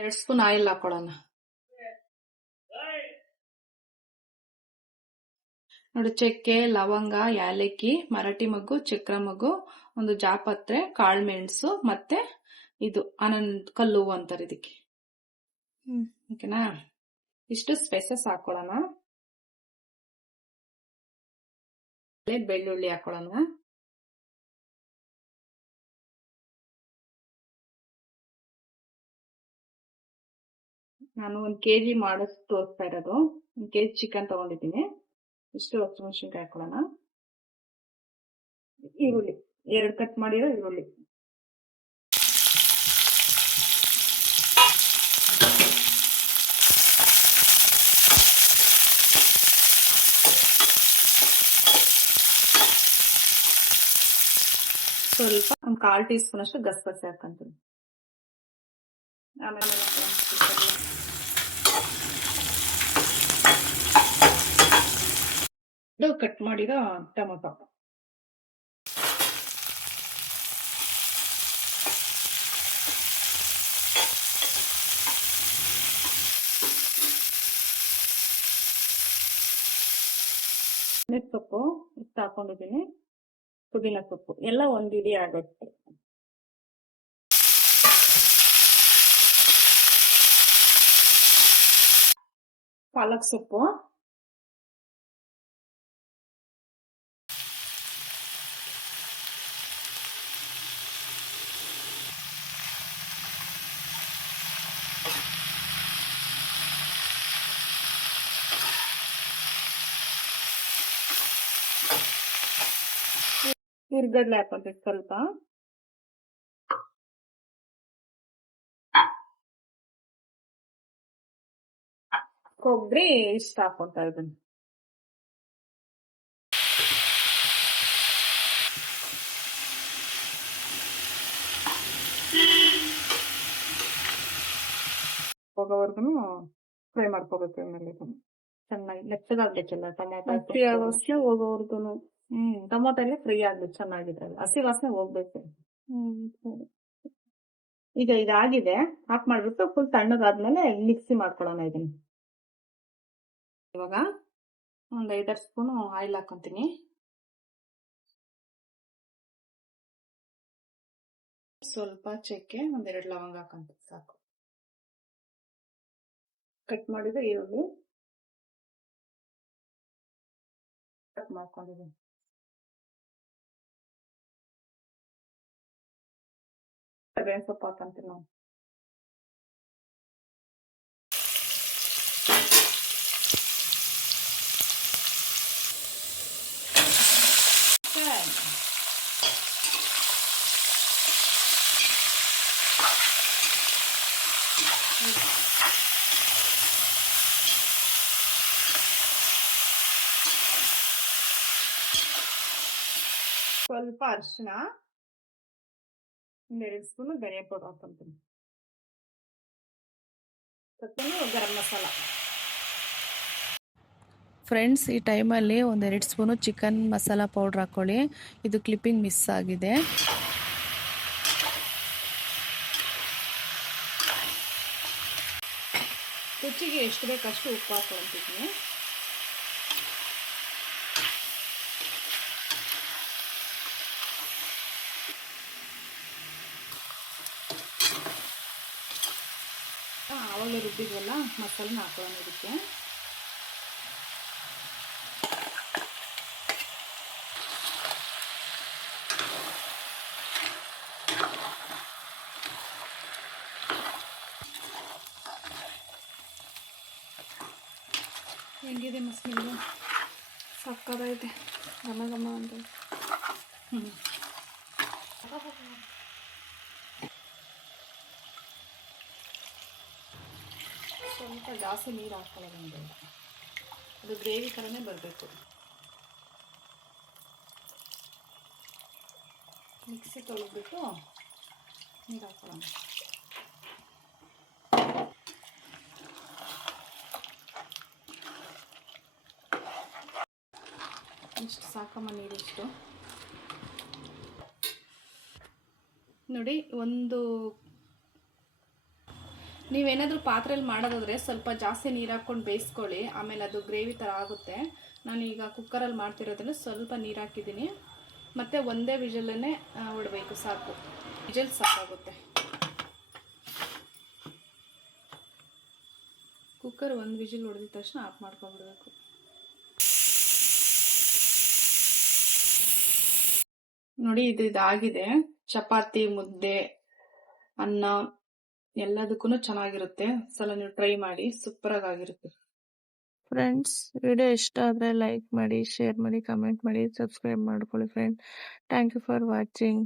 2 spoon oil ಹಾಕೊಳ್ಳೋಣ. ನೋಡಿ, ಚಕ್ಕೆ, ಲವಂಗ, ಯಾಲಕ್ಕಿ, ಮರಾಠಿ ಮೊಗ್ಗು, ಚಕ್ರ ಮೊಗ್ಗು, ಒಂದು ಜಾಪತ್ರೆ, ಕಾಳುಮೆಣಸು, ಮತ್ತೆ ಇದು ಕಲ್ಲು ಹೂವು ಅಂತಾರೆ ಇದಕ್ಕೆ. ಓಕೆನಾ? ಇಷ್ಟು ಸ್ಪೈಸಸ್ ಹಾಕೊಳ್ಳೋಣ. ಬೆಳ್ಳುಳ್ಳಿ ಹಾಕೊಳ್ಳೋಣ. ನಾನು 1 kg ಮಾಡೋಷ್ಟು ತೋರಿಸ್ತಾ ಇರೋದು. 1 kg ಚಿಕನ್ ತಗೊಂಡಿದ್ದೀನಿ. ಇಷ್ಟು ಹಸಿಮೆಣಸಿನ್ಕಾಯಿ ಹಾಕೊಳ್ಳೋಣ. ಈರುಳ್ಳಿ 2 ಕಟ್ ಮಾಡಿರೋ ಈರುಳ್ಳಿ. ಸ್ವಲ್ಪ ಒಂದು 1/4 ಟೀ ಸ್ಪೂನ್ ಅಷ್ಟು ಗಸಗಸೆ ಹಾಕೊಂತೀನಿ. ಆಮೇಲೆ ಕಟ್ ಮಾಡಿರೋ ಟೊಮೊಟೊ. ಸೊಪ್ಪು ಇಷ್ಟು ಹಾಕೊಂಡಿದ್ದೀನಿ. ಪುದೀನ ಸೊಪ್ಪು ಎಲ್ಲ 1 ಇಡಿ ಆಗುತ್ತೆ. ಪಾಲಕ್ ಸೊಪ್ಪು, ಹುರ್ಗಡ್ಲೆ ಹಾಕೊಂತೀವಿ ಸ್ವಲ್ಪ. ಕೊಬ್ಬರಿ ಇಷ್ಟ ಹಾಕೊಂತಾ ಇದ್ದೀನಿ. ಹೋಗೋವರೆಗೂ ಫ್ರೈ ಮಾಡ್ಕೋಬೇಕು. ಆಮೇಲೆ ಚೆನ್ನಾಗಿ ಮೆತ್ತಗಾಗ್ಬೇಕಲ್ಲ ಟೊಮೊಟೊ. ಹಸಿ ವಾಸನೆ ಹೋಗೋವರೆಗೂ. ಟೊಮೊಟೊ ಎಲ್ಲ ಫ್ರೈ ಆಗ್ಬೇಕು ಚೆನ್ನಾಗಿದೆ. ಹಸಿ ವಾಸನೆ ಹೋಗ್ಬೇಕು. ಸರಿ. ಈಗ ಇದಾಗಿದೆ. ಆಫ್ ಮಾಡ್ಬಿಟ್ಟು ಫುಲ್ ತಣ್ಣಗಾದ್ಮೇಲೆ ಮಿಕ್ಸಿ ಮಾಡ್ಕೊಳ್ಳೋಣ ಇದನ್ನ. ಇವಾಗ ಒಂದು 5 ಸ್ಪೂನು ಆಯಿಲ್ ಹಾಕೊಂತೀನಿ. ಸ್ವಲ್ಪ ಚಕ್ಕೆ, 1-2 ಲವಂಗ ಹಾಕೊಂತೀನಿ ಸಾಕು. ಕಟ್ ಮಾಡಿದ ಈರುಳ್ಳಿ ಕಟ್ ಮಾಡ್ಕೊಂಡಿದ್ದೀನಿ. ಕರಿಬೇವಿನ ಸೊಪ್ಪು ಹಾಕೊಂತೀನಿ ನಾವು. ಸ್ವಲ್ಪ ಅರಿಶಿನ, 2 ಸ್ಪೂನ್ ಧನಿಯಾ ಪೌಡರ್ ಹಾಕೊಂತೀನಿ. ಗರಂ ಮಸಾಲ. ಫ್ರೆಂಡ್ಸ್, ಈ ಟೈಮಲ್ಲಿ 1-2 ಸ್ಪೂನು ಚಿಕನ್ ಮಸಾಲ ಪೌಡ್ರ್ ಹಾಕ್ಕೊಳ್ಳಿ. ಇದು ಕ್ಲಿಪ್ಪಿಂಗ್ ಮಿಸ್ ಆಗಿದೆ. ರುಚಿಗೆ ಎಷ್ಟು ಬೇಕಷ್ಟು ಉಪ್ಪು ಹಾಕೊಳ್ತಿದ್ದೀನಿ. ಆವಾಗಲೇ ರುಬ್ಬಿದ್ವಲ್ಲ ಮಸಾಲನ ಹಾಕೊಳ್ಳೋಣ ಇದಕ್ಕೆ. ಹೆಂಗಿದೆ ಮಸಾಲೆ? ಸಕ್ಕತ್ತಾಗಿದೆ, ಘಮ ಘಮ ಅಂತ. ಸ್ವಲ್ಪ ಜಾಸ್ತಿ ನೀರು ಹಾಕೊಳ್ಳೋದು. ಅದು ಗ್ರೇವಿ ಥರನೇ ಬರಬೇಕು. ಮಿಕ್ಸಿ ತೊಳೆದ್ಬಿಟ್ಟು ನೀರು ಹಾಕೊಳ್ಳೋಣ. ಇಷ್ಟು ಸಾಕಮ್ಮ ನೀರಿಷ್ಟು. ನೋಡಿ, ನೀವೇನಾದರೂ ಪಾತ್ರೆಯಲ್ಲಿ ಮಾಡೋದಾದರೆ ಸ್ವಲ್ಪ ಜಾಸ್ತಿ ನೀರು ಹಾಕ್ಕೊಂಡು ಬೇಯಿಸ್ಕೊಳ್ಳಿ, ಆಮೇಲೆ ಅದು ಗ್ರೇವಿ ಥರ ಆಗುತ್ತೆ. ನಾನೀಗ ಕುಕ್ಕರಲ್ಲಿ ಮಾಡ್ತಿರೋದ್ರಿಂದ ಸ್ವಲ್ಪ ನೀರು ಹಾಕಿದ್ದೀನಿ. ಮತ್ತು ಒಂದೇ ವಿಷಲನ್ನೇ ಹೊಡಬೇಕು, ಸಾಕು. ವಿಷಲ್ ಸಾಕಾಗುತ್ತೆ. ಕುಕ್ಕರ್ ಒಂದು ವಿಷಲ್ ಹೊಡೆದಿದ ತಕ್ಷಣ ಆಫ್ ಮಾಡ್ಕೊಂಡ್ಬಿಡ್ಬೇಕು. ನೋಡಿ, ಇದಾಗಿದೆ. ಚಪಾತಿ, ಮುದ್ದೆ, ಅನ್ನ ಎಲ್ಲದಕ್ಕೂ ಚೆನ್ನಾಗಿರುತ್ತೆ. ಸಲ ನೀವು ಟ್ರೈ ಮಾಡಿ, ಸೂಪರಾಗಿ ಆಗಿರುತ್ತೆ. ಫ್ರೆಂಡ್ಸ್, ವಿಡಿಯೋ ಇಷ್ಟ ಆದರೆ ಲೈಕ್ ಮಾಡಿ, ಶೇರ್ ಮಾಡಿ, ಕಮೆಂಟ್ ಮಾಡಿ, ಸಬ್ಸ್ಕ್ರೈಬ್ ಮಾಡ್ಕೊಳ್ಳಿ friend. Thank you for watching.